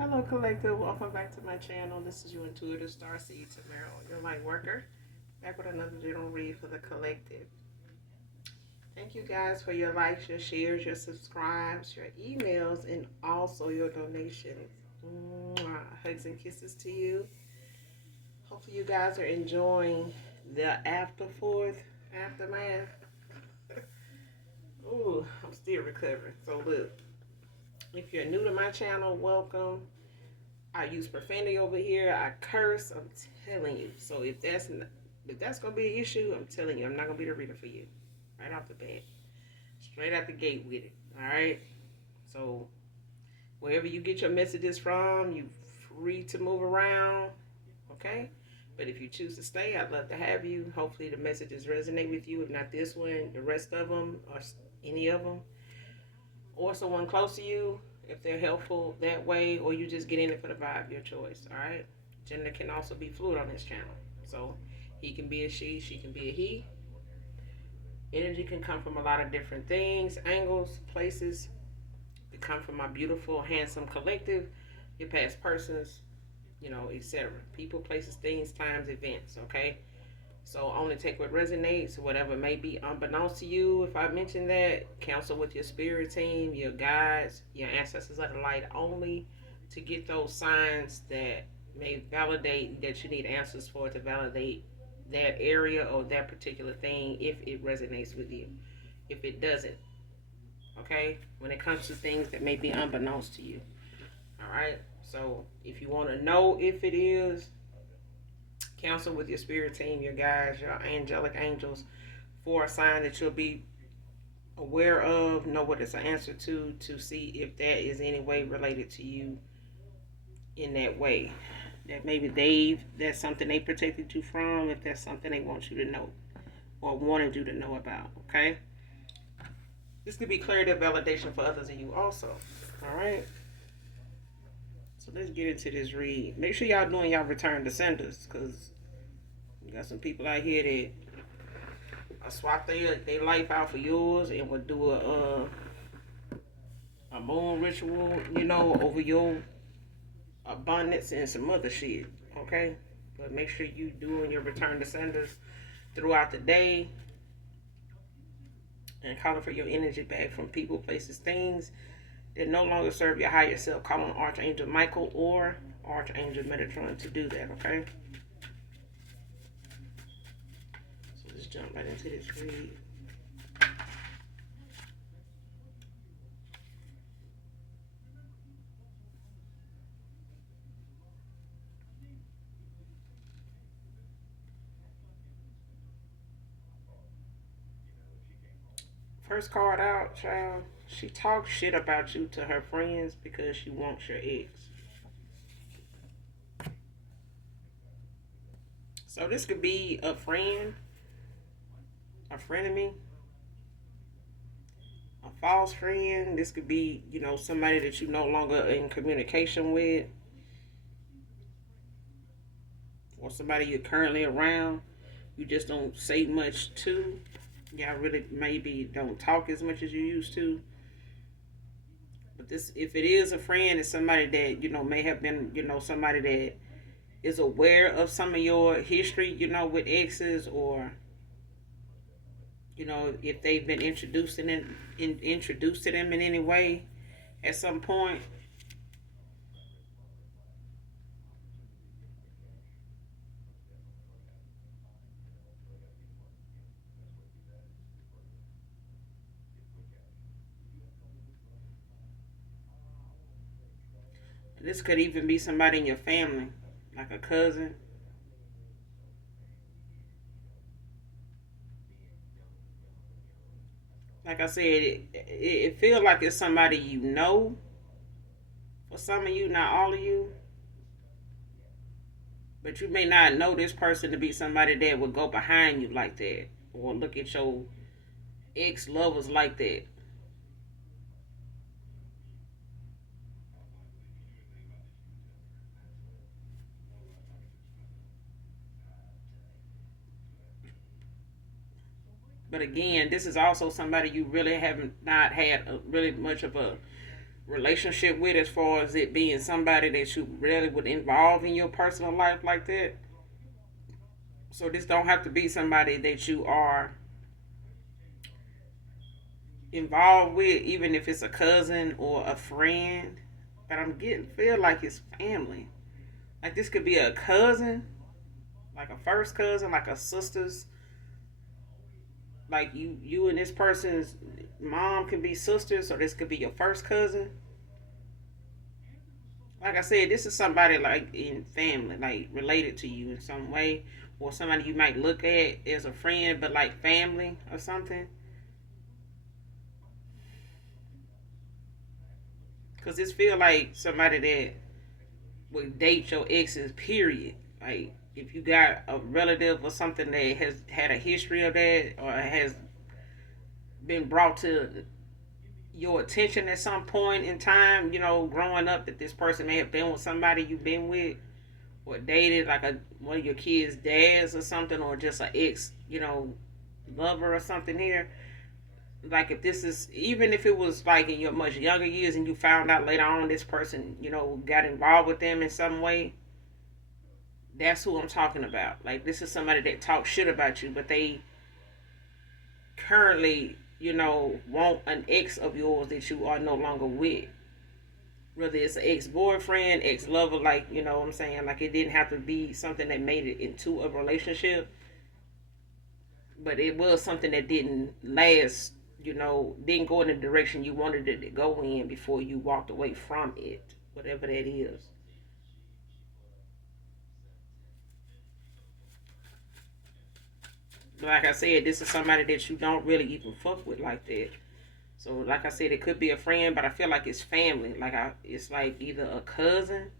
Hello, Collective. Welcome back to my channel. This is your intuitive starseed Tamara, your light worker. Back with another general read for the collective. Thank you guys for your likes, your shares, your subscribes, your emails, and also your donations. Mwah. Hugs and kisses to you. Hopefully, you guys are enjoying the aftermath. Ooh, I'm still recovering. So, look, if you're new to my channel, welcome. I use profanity over here. I curse. I'm telling you. So if that's gonna be an issue, I'm telling you, I'm not gonna be the reader for you. Right off the bat, straight out the gate with it. All right. So wherever you get your messages from, you free to move around. Okay. But if you choose to stay, I'd love to have you. Hopefully the messages resonate with you. If not this one, the rest of them or any of them, or someone close to you, if they're helpful that way, or you just get in it for the vibe, your choice. All right. Gender can also be fluid on this channel. So he can be a she can be a he. Energy can come from a lot of different things, angles, places. It come from my beautiful, handsome collective, your past persons, etc. People, places, things, times, events. Okay. So only take what resonates, whatever may be unbeknownst to you. If I mention that, counsel with your spirit team, your guides, your ancestors of the light only to get those signs that may validate that you need answers for to validate that area or that particular thing if it resonates with you. If it doesn't, okay? When it comes to things that may be unbeknownst to you. All right? So if you want to know if it is, counsel with your spirit team, your guides, your angelic angels for a sign that you'll be aware of, know what it's an answer to see if that is any way related to you in that way. That maybe that's something they protected you from, if that's something they want you to know or wanted you to know about, okay? This could be clarity of validation for others of you also. All right. So let's get into this read. Make sure y'all doing y'all return to senders, because you got some people out here that swap their life out for yours and would do a moon ritual, over your abundance and some other shit. Okay, but make sure you doing your return to senders throughout the day and calling for your energy back from people, places, things that no longer serve your higher self. Call on Archangel Michael or Archangel Metatron to do that. Okay. So let's jump right into this read. First card out, child. She talks shit about you to her friends because she wants your ex. So this could be a friend, a frenemy, a false friend. This could be, somebody that you no longer in communication with, or somebody you're currently around. You just don't say much to. Y'all really maybe don't talk as much as you used to. But this, if it is a friend, it's somebody that may have been, somebody that is aware of some of your history, with exes, or if they've been introduced to them in any way at some point. This could even be somebody in your family, like a cousin. Like I said, it feels like it's somebody you know. For some of you, not all of you, but you may not know this person to be somebody that would go behind you like that, or look at your ex lovers like that. But again, this is also somebody you really haven't not had really much of a relationship with, as far as it being somebody that you really would involve in your personal life like that. So this don't have to be somebody that you are involved with, even if it's a cousin or a friend. But I'm getting feel like it's family. Like this could be a cousin, like a first cousin, like a sister's. Like you and this person's mom can be sisters, so this could be your first cousin. Like I said, this is somebody like in family, like related to you in some way, or somebody you might look at as a friend, but like family or something. Cause this feel like somebody that would date your exes. Period. Like if you got a relative or something that has had a history of that, or has been brought to your attention at some point in time, growing up, that this person may have been with somebody you've been with or dated, like one of your kids' dads or something, or just an ex, lover or something here. Like if this is, even if it was like in your much younger years and you found out later on this person, got involved with them in some way, that's who I'm talking about. Like this is somebody that talks shit about you, but they currently, want an ex of yours that you are no longer with. Whether it's an ex boyfriend, ex lover, like, what I'm saying? Like it didn't have to be something that made it into a relationship, but it was something that didn't last, didn't go in the direction you wanted it to go in before you walked away from it, whatever that is. Like I said, this is somebody that you don't really even fuck with like that. So, like I said, it could be a friend, but I feel like it's family. It's like either a cousin.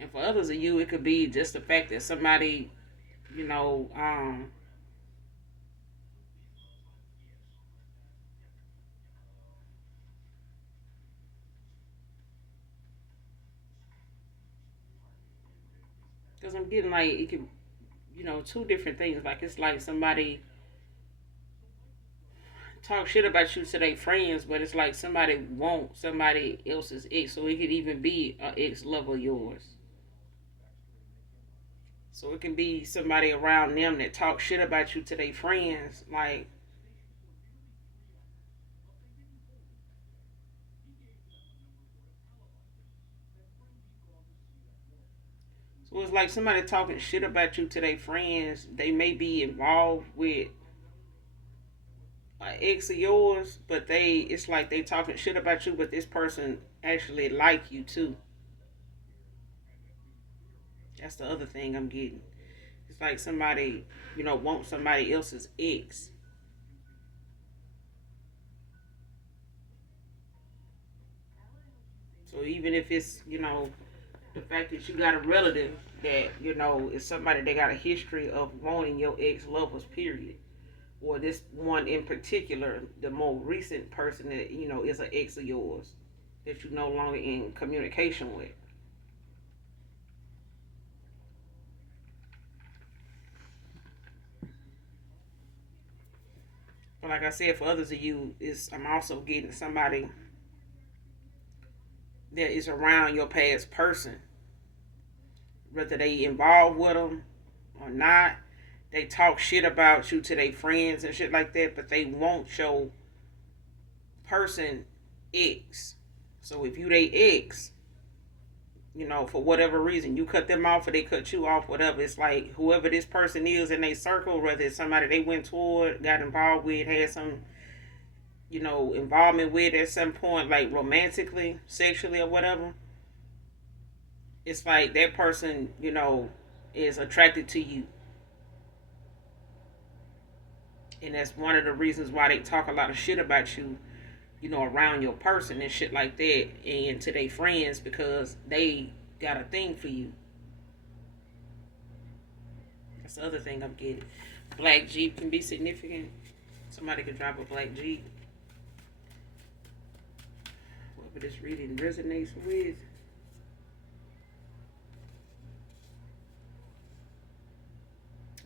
And for others of you, it could be just the fact that somebody, you know, um, because I'm getting like it could, two different things. Like it's like somebody talk shit about you to their friends, but it's like somebody wants somebody else's ex. So it could even be an ex lover of yours. So it can be somebody around them that talk shit about you to their friends. Like, so it's like somebody talking shit about you to their friends. They may be involved with an ex of yours, but it's like they talking shit about you, but this person actually like you too. That's the other thing I'm getting. It's like somebody, wants somebody else's ex. So even if it's, the fact that you got a relative that, is somebody that got a history of wanting your ex lovers, period. Or this one in particular, the more recent person that, is an ex of yours that you're no longer in communication with. But like I said, for others of you, I'm also getting somebody that is around your past person, whether they involved with them or not. They talk shit about you to their friends and shit like that, but they won't your person ex. So if you they ex, for whatever reason, you cut them off or they cut you off, whatever. It's like whoever this person is in their circle, whether it's somebody they went toward, got involved with, had some, involvement with at some point, like romantically, sexually, or whatever. It's like that person, is attracted to you. And that's one of the reasons why they talk a lot of shit about you, around your person and shit like that, and to their friends because they got a thing for you. That's the other thing I'm getting. Black Jeep can be significant. Somebody could drive a black Jeep. Whatever this reading resonates with.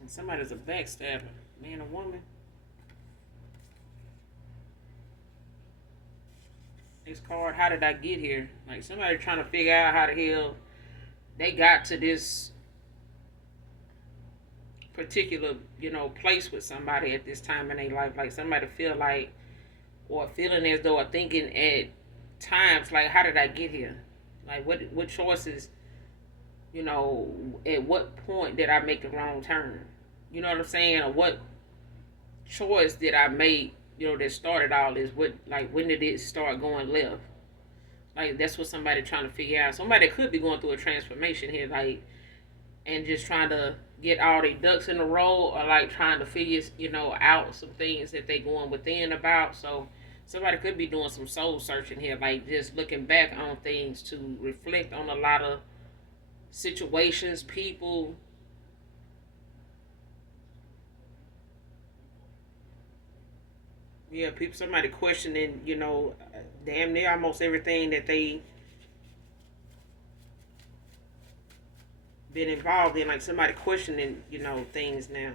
And somebody's a backstabber. Man or woman. This card, how did I get here? Like somebody trying to figure out how the hell they got to this particular, place with somebody at this time in their life. Like somebody feel like, or feeling as though, or thinking at times like, how did I get here? Like what choices, at what point did I make the wrong turn? You know what I'm saying? Or what choice did I make, that started all this? What, like, when did it start going left? Like, that's what somebody trying to figure out. Somebody could be going through a transformation here, like, and just trying to get all their ducks in a row, or like trying to figure, out some things that they going within about. So somebody could be doing some soul searching here, like just looking back on things to reflect on a lot of situations, people. Yeah, people, somebody questioning, damn near almost everything that they been involved in. Like somebody questioning, things now.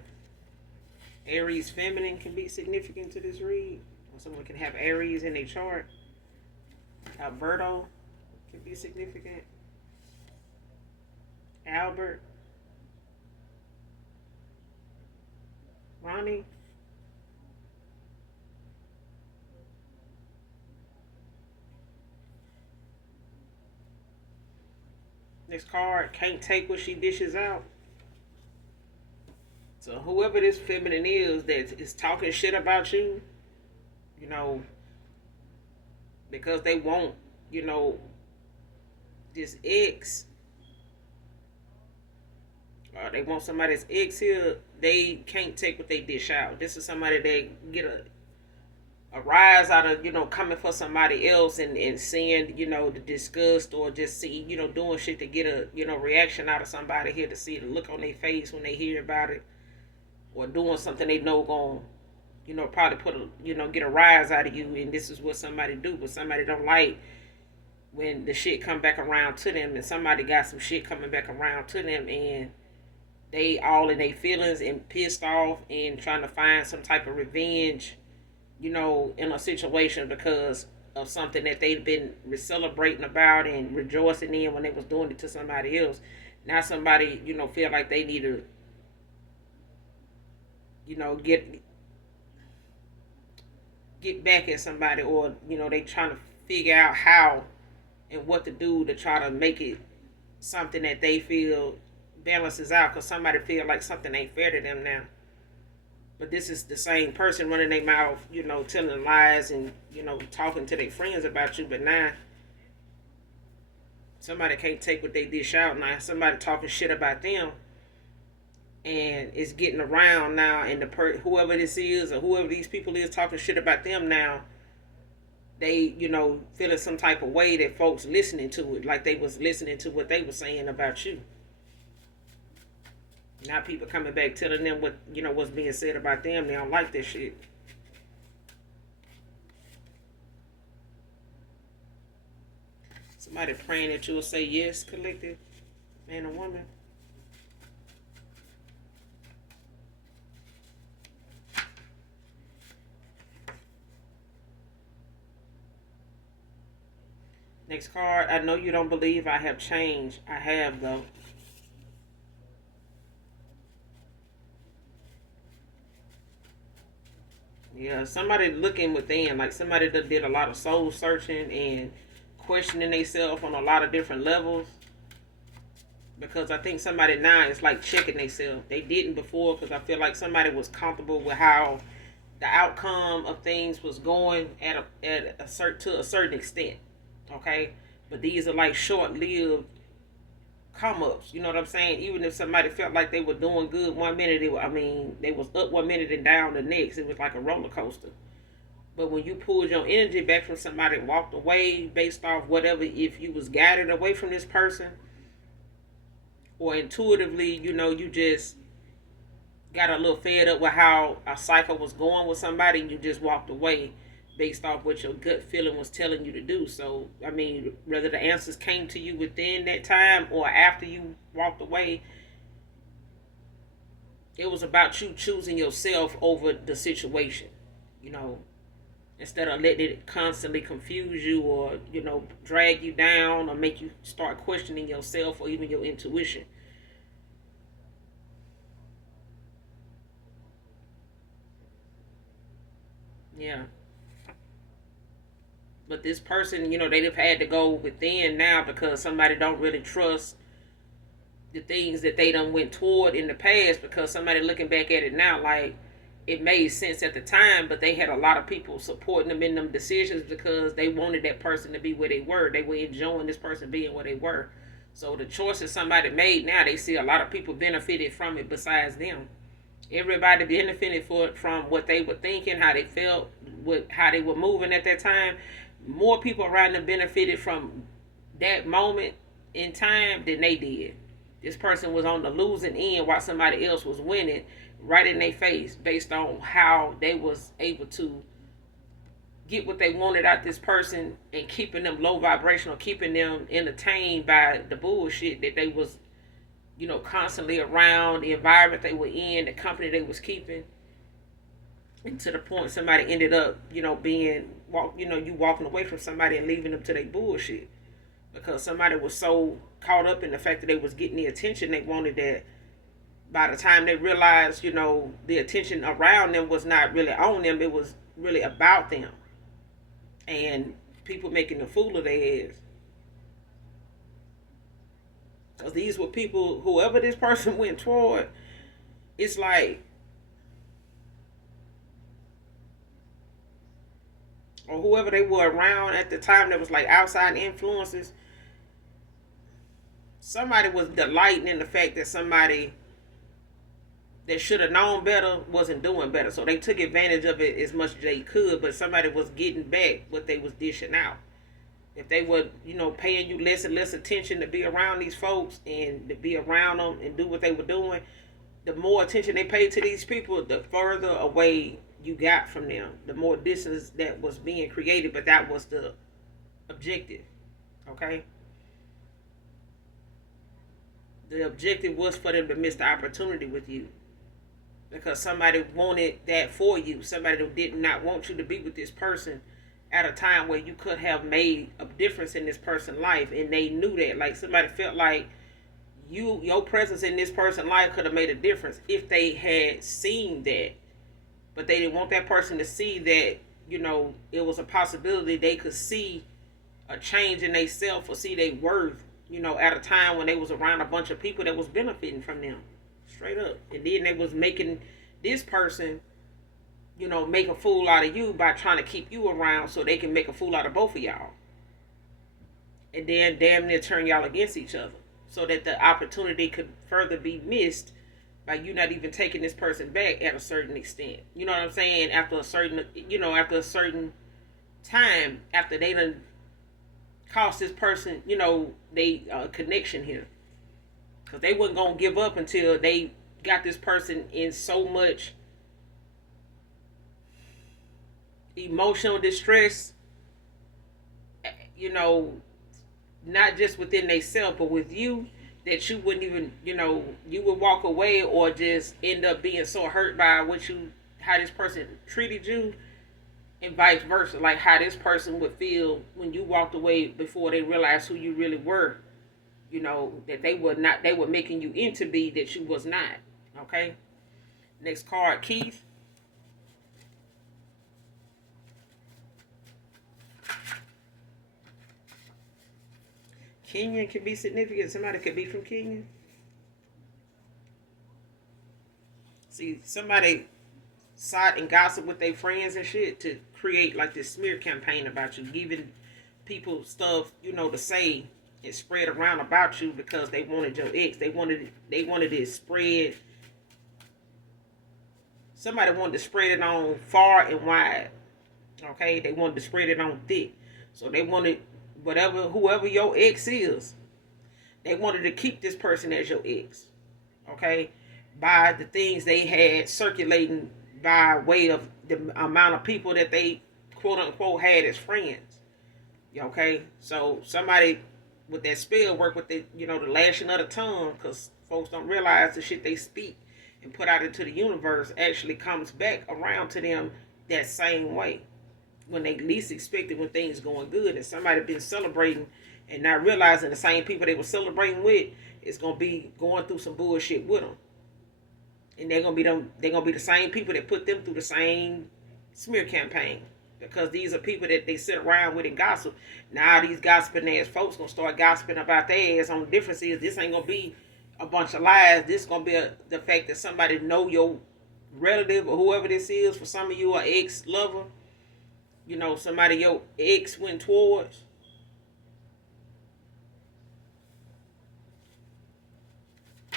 Aries feminine can be significant to this read. Or someone can have Aries in their chart. Alberto can be significant. Albert. Ronnie. Next card, can't take what she dishes out. So whoever this feminine is that is talking shit about you, you know, because they want, this ex, they want somebody's ex here, they can't take what they dish out. This is somebody that get a rise out of, coming for somebody else and seeing, the disgust, or just see, doing shit to get a, reaction out of somebody here, to see the look on their face when they hear about it, or doing something they know going, probably put a, get a rise out of you. And this is what somebody do, but somebody don't like when the shit come back around to them, and somebody got some shit coming back around to them, and they all in their feelings and pissed off and trying to find some type of revenge, in a situation because of something that they've been celebrating about and rejoicing in when they was doing it to somebody else. Now somebody, feel like they need to, get back at somebody, or, they trying to figure out how and what to do to try to make it something that they feel balances out, because somebody feel like something ain't fair to them now. But this is the same person running their mouth, telling lies and, talking to their friends about you. But now, somebody can't take what they dish out. Now, somebody talking shit about them, and it's getting around now. And whoever this is, or whoever these people is talking shit about them now, they, feeling some type of way that folks listening to it, like they was listening to what they were saying about you. Now people coming back telling them what, what's being said about them. They don't like this shit. Somebody praying that you'll say yes, collective, man or woman. Next card, I know you don't believe I have changed. I have, though. Yeah, somebody looking within, like somebody that did a lot of soul searching and questioning themselves on a lot of different levels. Because I think somebody now is like checking themselves. They didn't before, because I feel like somebody was comfortable with how the outcome of things was going at a certain extent. Okay, but these are like short-lived come ups. You know what I'm saying? Even if somebody felt like they were doing good one minute, they was up one minute and down the next. It was like a roller coaster. But when you pulled your energy back from somebody and walked away based off whatever, if you was guided away from this person, or intuitively, you just got a little fed up with how a cycle was going with somebody, and you just walked away based off what your gut feeling was telling you to do. So, I mean, whether the answers came to you within that time or after you walked away, it was about you choosing yourself over the situation, you know, instead of letting it constantly confuse you or, drag you down or make you start questioning yourself or even your intuition. Yeah. But this person, they've had to go within now because somebody don't really trust the things that they done went toward in the past, because somebody looking back at it now, like, it made sense at the time, but they had a lot of people supporting them in them decisions because they wanted that person to be where they were. They were enjoying this person being where they were. So the choices somebody made now, they see a lot of people benefited from it besides them. Everybody benefited from what they were thinking, how they felt, how they were moving at that time. More people around them benefited from that moment in time than they did. This person was on the losing end while somebody else was winning right in their face, based on how they was able to get what they wanted out this person and keeping them low vibrational, keeping them entertained by the bullshit that they was, constantly around, the environment they were in, the company they was keeping. And to the point somebody ended up, you walking away from somebody and leaving them to their bullshit. Because somebody was so caught up in the fact that they was getting the attention they wanted, that by the time they realized, the attention around them was not really on them, it was really about them. And people making a fool of their ass. Because these were people, whoever this person went toward, it's like, or whoever they were around at the time that was like outside influences, somebody was delighting in the fact that somebody that should have known better wasn't doing better. So they took advantage of it as much as they could, but somebody was getting back what they was dishing out. If they were, paying you less and less attention to be around these folks and to be around them and do what they were doing, the more attention they paid to these people, the further away you got from them, the more distance that was being created. But that was the objective, okay? The objective was for them to miss the opportunity with you, because somebody wanted that for you. Somebody who did not want you to be with this person at a time where you could have made a difference in this person's life, and they knew that. Like, somebody felt like your presence in this person's life could have made a difference if they had seen that. But they didn't want that person to see that, it was a possibility they could see a change in themselves or see their worth, at a time when they was around a bunch of people that was benefiting from them. Straight up. And then they was making this person, make a fool out of you by trying to keep you around so they can make a fool out of both of y'all. And then damn near turn y'all against each other, so that the opportunity could further be missed by you not even taking this person back at a certain extent. You know what I'm saying? After a certain time, after they done cost this person, they connection here. Because they wasn't going to give up until they got this person in so much emotional distress, not just within themselves, but with you, that you wouldn't even, you would walk away or just end up being so hurt by how this person treated you, and vice versa. Like how this person would feel when you walked away before they realized who you really were. That they were making you into be that you was not. Okay. Next card, Keith. Kenya can be significant. Somebody could be from Kenya. See, somebody sought and gossip with their friends and shit to create like this smear campaign about you, giving people stuff, to say and spread around about you because they wanted your ex. They wanted it spread. Somebody wanted to spread it on far and wide. Okay, they wanted to spread it on thick. So they wanted whoever your ex is, they wanted to keep this person as your ex. Okay, by the things they had circulating by way of the amount of people that they quote unquote had as friends. Okay, so somebody with that spell work with the the lashing of the tongue, because folks don't realize the shit they speak and put out into the universe actually comes back around to them that same way when they least expect it, when things going good, and somebody been celebrating and not realizing the same people they were celebrating with is gonna be going through some bullshit with them, and they're gonna be the same people that put them through the same smear campaign, because these are people that they sit around with and gossip. Now these gossiping ass folks gonna start gossiping about their ass. On the difference is this ain't gonna be a bunch of lies. This gonna be the fact that somebody know your relative or whoever this is. For some of you, are ex lover. Somebody your ex went towards.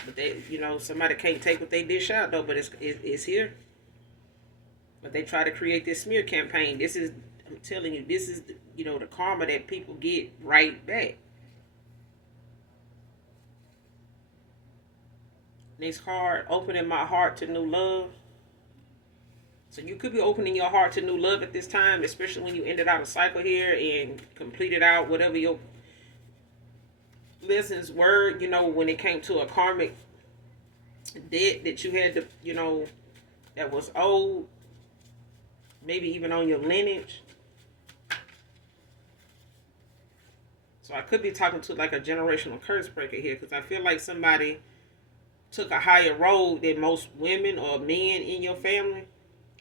But they, somebody can't take what they dish out though. But it's here. But they try to create this smear campaign. This is, I'm telling you, this is the karma that people get right back. Next card, opening my heart to new love. So you could be opening your heart to new love at this time, especially when you ended out a cycle here and completed out whatever your lessons were, when it came to a karmic debt that you had to, that was owed, maybe even on your lineage. So I could be talking to like a generational curse breaker here, because I feel like somebody took a higher road than most women or men in your family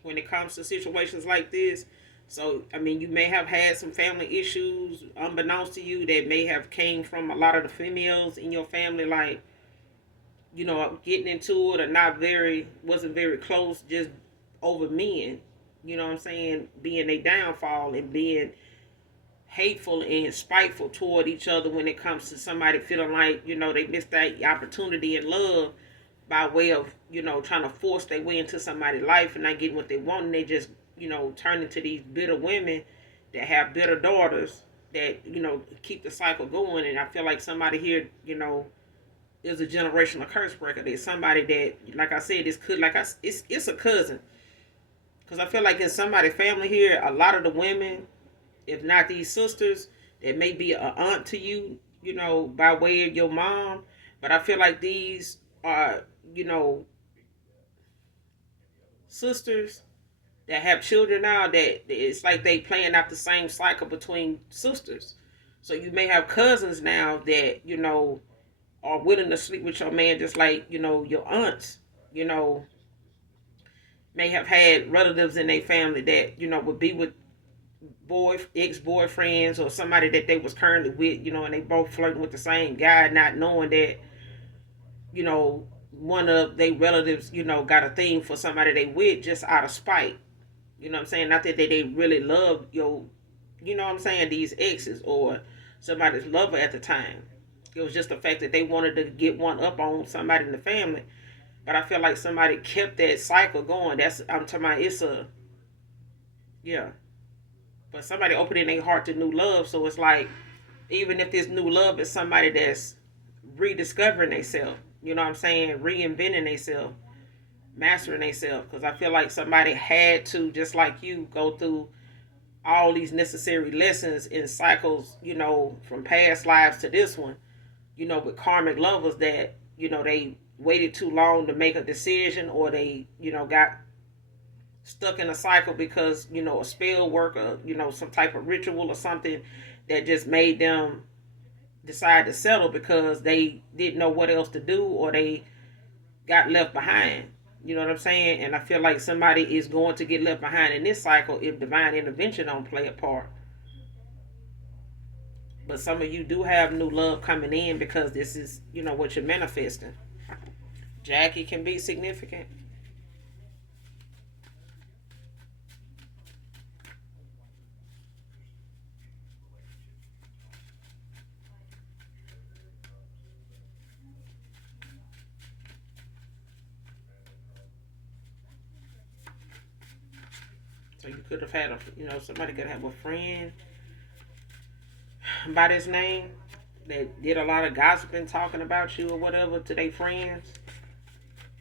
when it comes to situations like this. So, I mean, you may have had some family issues unbeknownst to you that may have came from a lot of the females in your family, like, getting into it or wasn't very close, just over men, you know what I'm saying, being a downfall and being hateful and spiteful toward each other when it comes to somebody feeling like, they missed that opportunity in love by way of, trying to force their way into somebody's life and not getting what they want. And they just, turn into these bitter women that have bitter daughters that, keep the cycle going. And I feel like somebody here, is a generational curse breaker. There's somebody that, like I said, it's a cousin. Because I feel like in somebody's family here, a lot of the women, if not these sisters, that may be an aunt to you, by way of your mom. But I feel like these are, sisters that have children now, that it's like they playing out the same cycle between sisters. So you may have cousins now that, are willing to sleep with your man, just like, your aunts, may have had relatives in their family that, would be with ex-boyfriends or somebody that they was currently with, and they both flirting with the same guy, not knowing that, one of their relatives, got a thing for somebody they with just out of spite. You know what I'm saying? Not that they really love what I'm saying, these exes or somebody's lover at the time. It was just the fact that they wanted to get one up on somebody in the family. But I feel like somebody kept that cycle going. I'm talking about, yeah. But somebody opening their heart to new love. So it's like, even if this new love is somebody that's rediscovering themselves, you know what I'm saying, reinventing themselves, mastering themselves. Because I feel like somebody had to, just like you, go through all these necessary lessons in cycles, from past lives to this one, with karmic lovers that, they waited too long to make a decision, or they, got stuck in a cycle because, a spell work or, some type of ritual or something that just made them decide to settle because they didn't know what else to do, or they got left behind. You know what I'm saying? And I feel like somebody is going to get left behind in this cycle if divine intervention don't play a part. But some of you do have new love coming in, because this is, what you're manifesting. Jackie can be significant. So you could have had somebody could have a friend by this name that did a lot of gossiping, talking about you or whatever to their friends.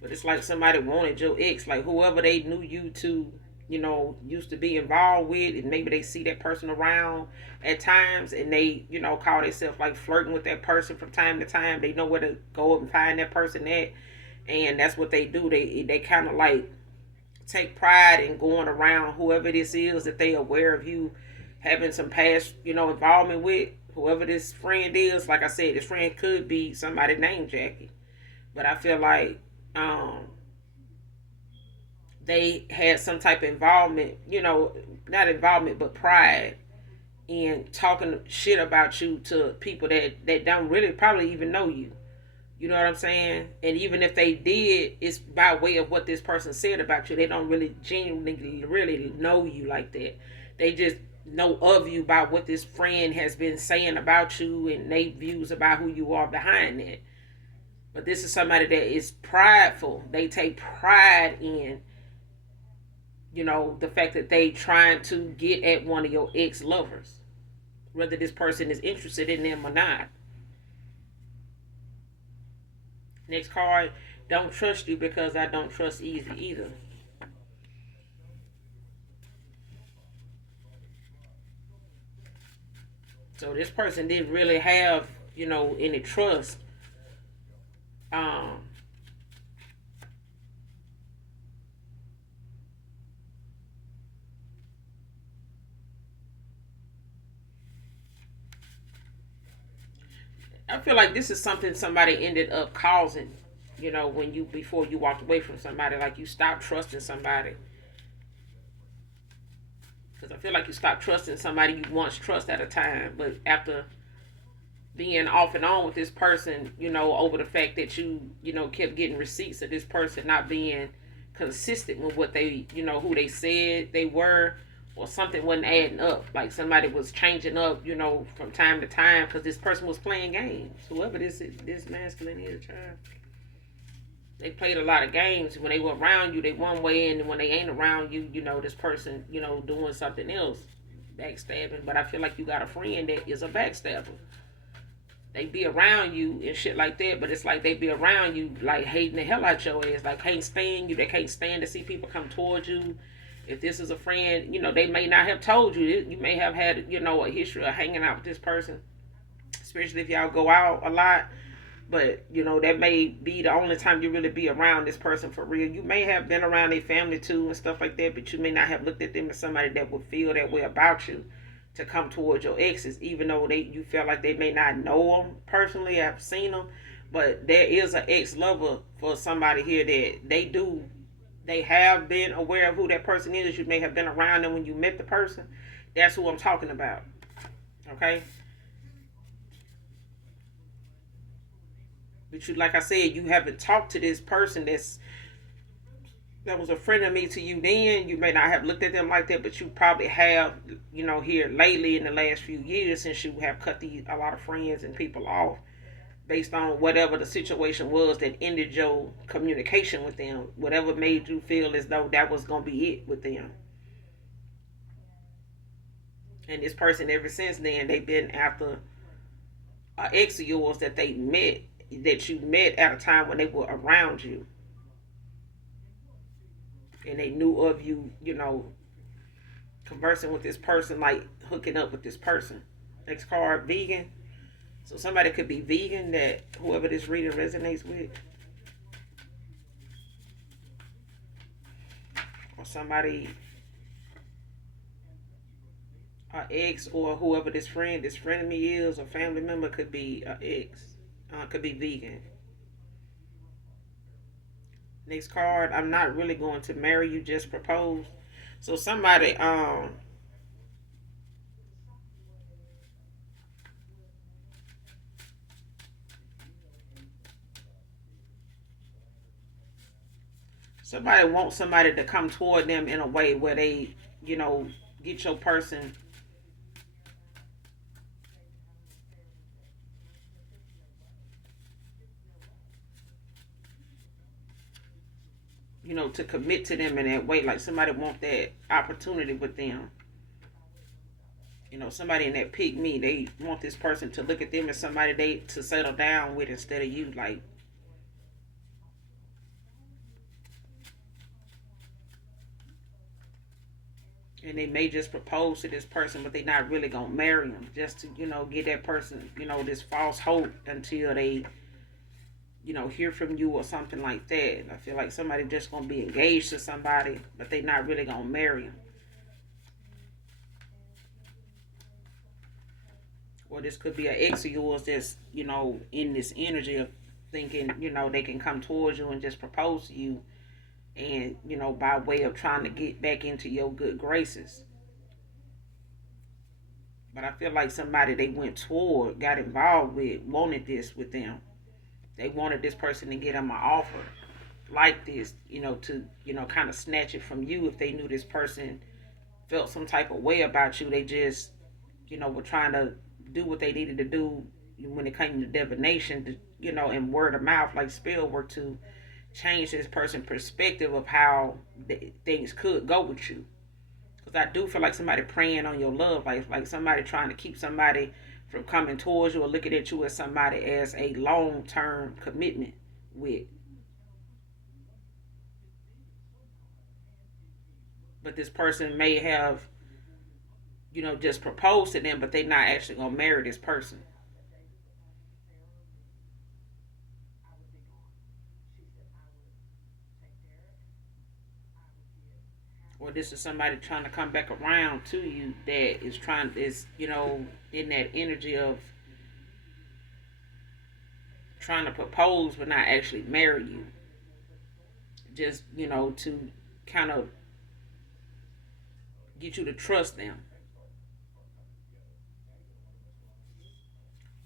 But it's like somebody wanted your ex, like whoever they knew you to, used to be involved with, and maybe they see that person around at times, and they, call themselves like flirting with that person from time to time. They know where to go and find that person at, and that's what they do. They kind of like take pride in going around whoever this is that they aware of you having some past, involvement with. Whoever this friend is, like I said, this friend could be somebody named Jackie. But I feel like um, they had some type of involvement, not involvement, but pride in talking shit about you to people that don't really probably even know you. You know what I'm saying? And even if they did, it's by way of what this person said about you. They don't really genuinely really know you like that. They just know of you by what this friend has been saying about you and they views about who you are behind that. But this is somebody that is prideful. They take pride in, the fact that they trying to get at one of your ex lovers, whether this person is interested in them or not. Next card, don't trust you because I don't trust easy either. So this person didn't really have, any trust. Um, I feel like this is something somebody ended up causing, when you before you walked away from somebody, like you stopped trusting somebody. Because I feel like you stopped trusting somebody you once trust at a time, but after being off and on with this person, over the fact that you kept getting receipts of this person not being consistent with what they, who they said they were, or something wasn't adding up. Like somebody was changing up, from time to time because this person was playing games. Whoever this masculine is, child. They played a lot of games. When they were around you, they one way, and when they ain't around you, this person, doing something else, backstabbing. But I feel like you got a friend that is a backstabber. They be around you and shit like that, but it's like they be around you like hating the hell out your ass, like can't stand you. They can't stand to see people come towards you. If this is a friend, they may not have told you. You may have had, a history of hanging out with this person, especially if y'all go out a lot. But, that may be the only time you really be around this person for real. You may have been around their family too and stuff like that, but you may not have looked at them as somebody that would feel that way about you to come towards your exes, even though you feel like they may not know them personally, have seen them. But there is an ex-lover for somebody here that they have been aware of who that person is. You may have been around them when you met the person. That's who I'm talking about. Okay? But like I said, you haven't talked to this person that was a friend of me to you then. You may not have looked at them like that, but you probably have, here lately in the last few years, since you have cut a lot of friends and people off based on whatever the situation was that ended your communication with them, whatever made you feel as though that was going to be it with them. And this person, ever since then, they've been after an ex of yours that you met at a time when they were around you. And they knew of you, conversing with this person, like hooking up with this person. Next card, vegan. So somebody could be vegan that whoever this reading resonates with. Or somebody, ex, or whoever this friend of me is, or family member could be an ex. Could be vegan. Next card, I'm not really going to marry you, just propose. So somebody wants somebody to come toward them in a way where they, get your person, to commit to them in that way. Like somebody want that opportunity with them. Somebody in that pick me, they want this person to look at them as somebody they to settle down with instead of you. Like And they may just propose to this person, but they're not really gonna marry him, just to get that person this false hope until they hear from you or something like that. I feel like somebody just gonna be engaged to somebody, but they not really gonna marry him. Or this could be an ex of yours that's in this energy of thinking they can come towards you and just propose to you, and by way of trying to get back into your good graces. But I feel like somebody they went toward, got involved with, wanted this with them. They wanted this person to get them an offer like this, to kind of snatch it from you. If they knew this person felt some type of way about you, they just were trying to do what they needed to do when it came to divination, and word of mouth, like spell work, to change this person's perspective of how things could go with you. Because I do feel like somebody preying on your love life, like somebody trying to keep somebody from coming towards you or looking at you as somebody as a long-term commitment with. But this person may have, just proposed to them, but they're not actually gonna marry this person. Or this is somebody trying to come back around to you that is in that energy of trying to propose but not actually marry you. Just, to kind of get you to trust them.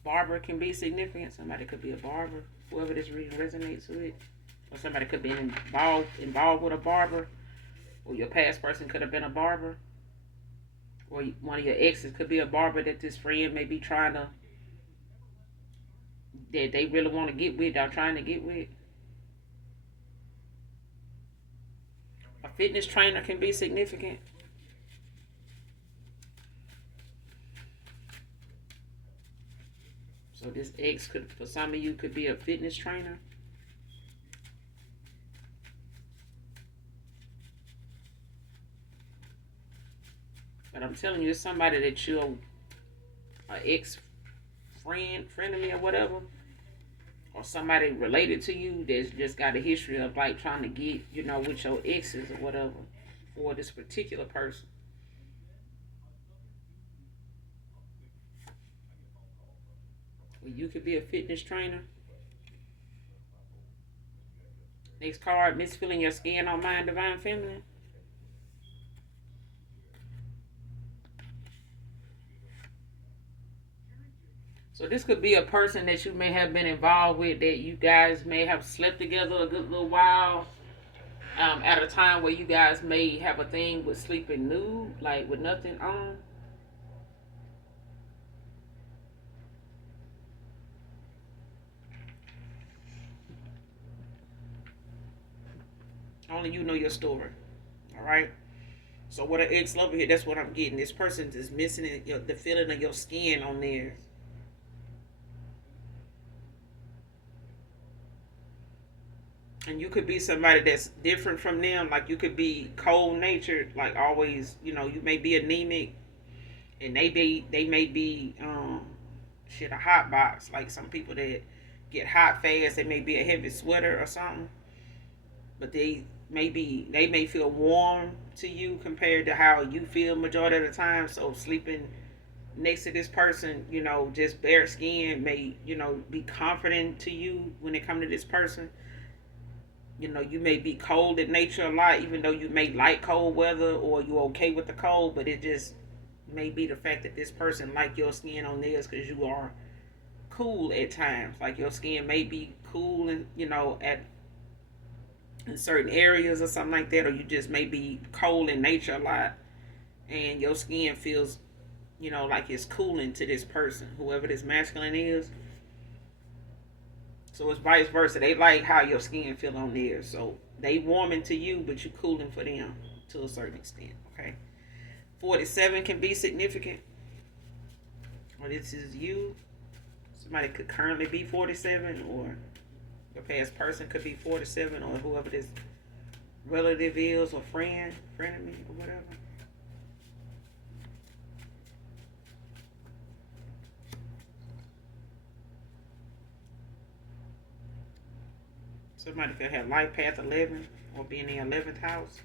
Barber can be significant. Somebody could be a barber, whoever this reading resonates with. Or somebody could be involved with a barber. Or your past person could have been a barber. Or one of your exes could be a barber that this friend may be trying to, that they really want to get with, or trying to get with. A fitness trainer can be significant. So this ex could, for some of you, could be a fitness trainer. But I'm telling you, it's somebody that you're an ex friend of me or whatever, or somebody related to you that's just got a history of like trying to get with your exes or whatever for this particular person. Well, you could be a fitness trainer. Next card, misfeeling your skin on mind, divine feminine. So this could be a person that you may have been involved with, that you guys may have slept together a good little while, at a time where you guys may have a thing with sleeping nude, like with nothing on. Only you know your story. All right. So what an ex lover here, that's what I'm getting. This person is missing the feeling of your skin on there. And you could be somebody that's different from them. Like you could be cold natured, like always. You may be anemic, and they may be shit, a hot box. Like some people that get hot fast, they may be a heavy sweater or something. But they may feel warm to you compared to how you feel majority of the time. So sleeping next to this person, just bare skin may, be comforting to you when it comes to this person. You may be cold in nature a lot, even though you may like cold weather or you okay with the cold, but it just may be the fact that this person like your skin on theirs because you are cool at times. Like your skin may be cool and at in certain areas or something like that, or you just may be cold in nature a lot, and your skin feels, like it's cooling to this person, whoever this masculine is. So it's vice versa. They like how your skin feel on theirs. So they warming to you, but you cooling for them to a certain extent. Okay. 47 can be significant. Or this is you. Somebody could currently be 47, or your past person could be 47, or whoever this relative is, or friend of me, or whatever. Somebody could have life path 11 or be in the 11th house.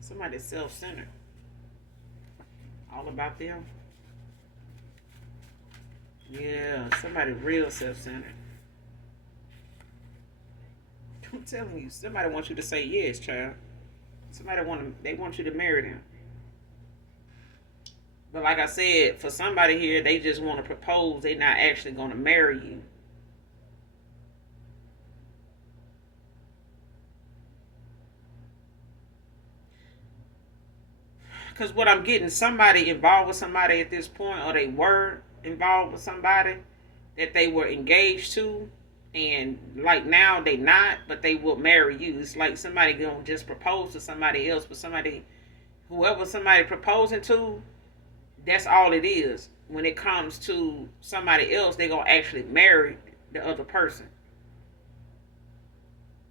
Somebody self-centered. All about them. Yeah, somebody real self-centered. I'm telling you, somebody wants you to say yes, child. They want you to marry them. But like I said, for somebody here, they just want to propose. They're not actually going to marry you. Because what I'm getting, somebody involved with somebody at this point, or they were involved with somebody that they were engaged to, and like now they not, but they will marry you. It's like somebody gonna just propose to somebody else, but whoever somebody proposing to, that's all it is. When it comes to somebody else, they gonna actually marry the other person.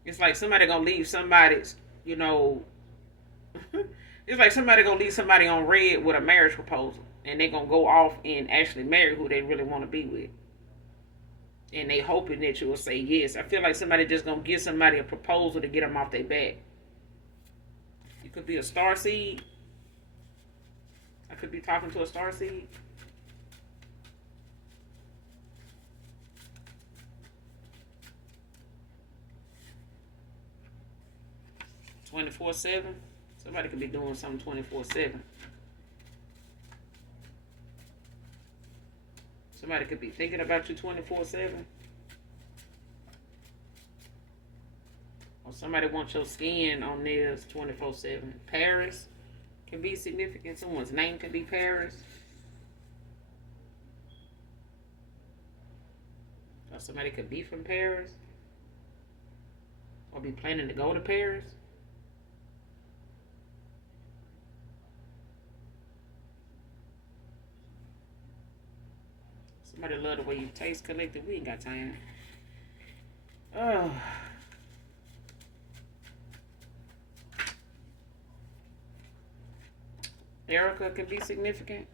It's like somebody gonna leave somebody's, you know, it's like somebody gonna leave somebody on red with a marriage proposal, and they gonna go off and actually marry who they really want to be with, and they hoping that you will say yes. I feel like somebody just gonna give somebody a proposal to get them off their back. You could be a star seed. I could be talking to a star seed. (24/7). Somebody could be doing something 24/7. Somebody could be thinking about you 24/7. Or somebody wants your skin on theirs 24/7. Paris can be significant. Someone's name could be Paris. Or somebody could be from Paris. Or be planning to go to Paris. Somebody love the way you taste, collective. We ain't got time. Oh. Erica can be significant.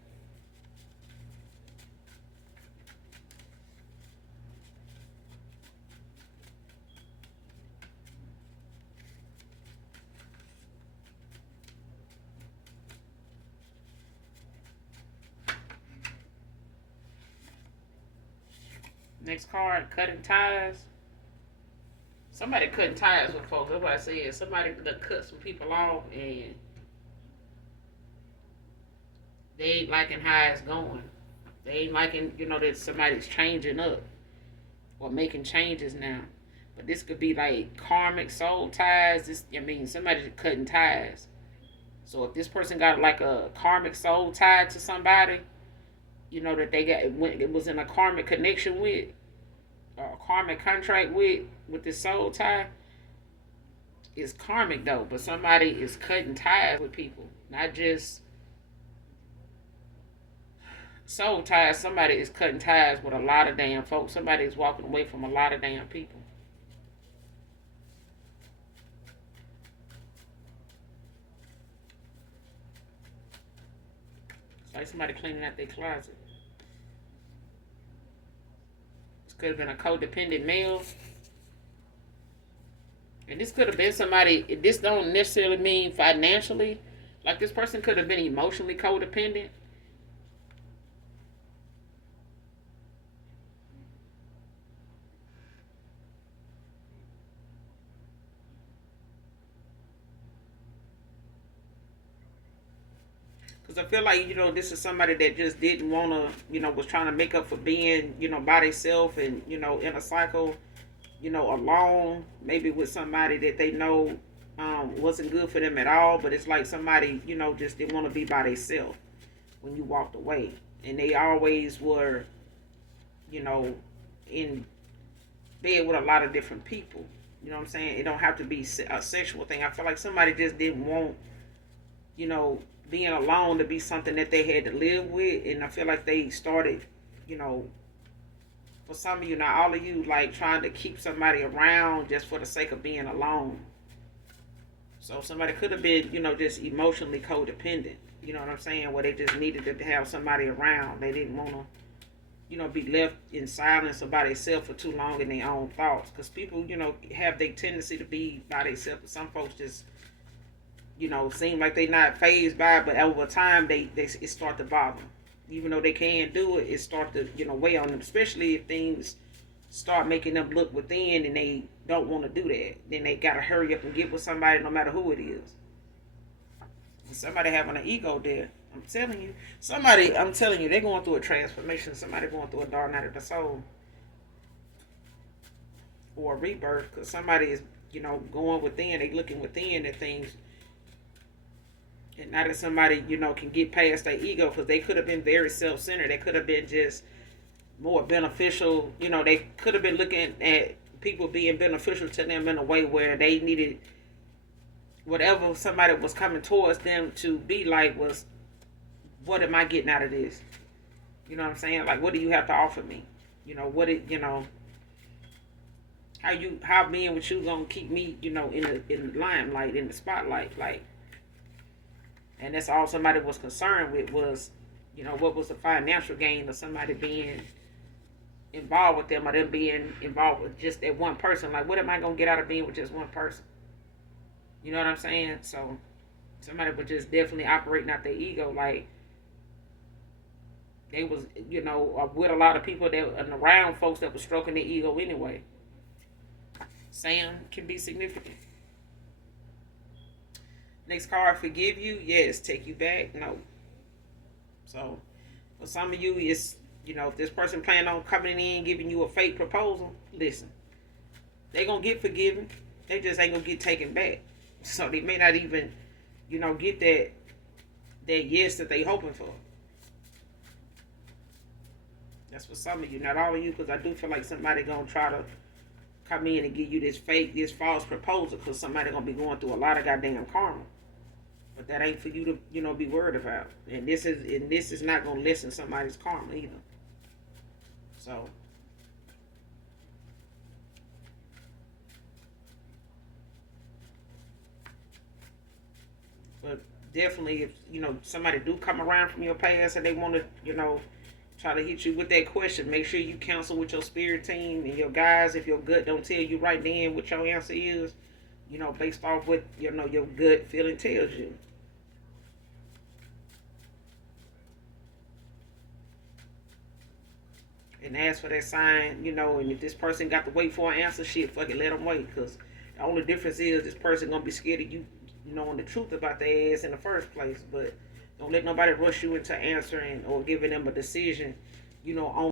Next card, cutting ties. Somebody cutting ties with folks. That's what I said. Somebody that cut some people off, and they ain't liking how it's going. They ain't liking, that somebody's changing up or making changes now. But this could be like karmic soul ties. Somebody's cutting ties. So if this person got like a karmic soul tie to somebody, that it was in a karmic connection with, or a karmic contract with this soul tie, is karmic though. But somebody is cutting ties with people, not just soul ties. Somebody is cutting ties with a lot of damn folks. Somebody is walking away from a lot of damn people. It's like somebody cleaning out their closet. This could have been a codependent male. And this could have been somebody, this don't necessarily mean financially. Like this person could have been emotionally codependent. Because I feel like, this is somebody that just didn't want to, was trying to make up for being, by themselves and, in a cycle, alone, maybe with somebody that they know wasn't good for them at all. But it's like somebody, just didn't want to be by themselves when you walked away. And they always were, in bed with a lot of different people. You know what I'm saying? It don't have to be a sexual thing. I feel like somebody just didn't want, you know, being alone to be something that they had to live with, and I feel like they started, you know, for some of you, not all of you, like trying to keep somebody around just for the sake of being alone. So somebody could have been, you know, just emotionally codependent. You know what I'm saying? Where they just needed to have somebody around. They didn't want to, you know, be left in silence or by themselves for too long in their own thoughts. Because people, you know, have their tendency to be by themselves. Some folks just, you know, seem like they not phased by it, but over time they it start to bother them. Even though they can do it, it start to, you know, weigh on them. Especially if things start making them look within and they don't want to do that. Then they gotta hurry up and get with somebody, no matter who it is. Somebody having an ego there. I'm telling you. I'm telling you, they're going through a transformation. Somebody going through a dark night of the soul. Or a rebirth. Because somebody is, you know, going within. They looking within at things. And not that somebody, you know, can get past their ego. Because they could have been very self-centered. They could have been just more beneficial. You know, they could have been looking at people being beneficial to them in a way where they needed whatever somebody was coming towards them to be like was, what am I getting out of this? You know what I'm saying? Like, what do you have to offer me? You know, you know, how being with you gonna keep me, you know, in the limelight, in the spotlight, like. And that's all somebody was concerned with was, you know, what was the financial gain of somebody being involved with them or them being involved with just that one person. Like, what am I gonna get out of being with just one person? You know what I'm saying? So somebody was just definitely operating out their ego, like they was, you know, with a lot of people that and around folks that were stroking their ego anyway. Sam can be significant. Next card, forgive you. Yes, take you back. No. So for some of you, it's, you know, if this person planning on coming in giving you a fake proposal, listen, they gonna get forgiven. They just ain't gonna get taken back. So they may not even, you know, get that yes that they hoping for. That's for some of you, not all of you, because I do feel like somebody gonna try to come in and give you this false proposal, because somebody gonna be going through a lot of goddamn karma. But that ain't for you to, you know, be worried about. And this is not gonna lessen somebody's karma either. So. But definitely, if, you know, somebody do come around from your past and they want to, you know, try to hit you with that question, make sure you counsel with your spirit team and your guys. If your gut don't tell you right then what your answer is, you know, based off what, you know, your gut feeling tells you. And ask for that sign, you know, and if this person got to wait for an answer, shit, fuck it, let them wait. Because the only difference is this person going to be scared of you knowing the truth about their ass in the first place. But don't let nobody rush you into answering or giving them a decision, you know, on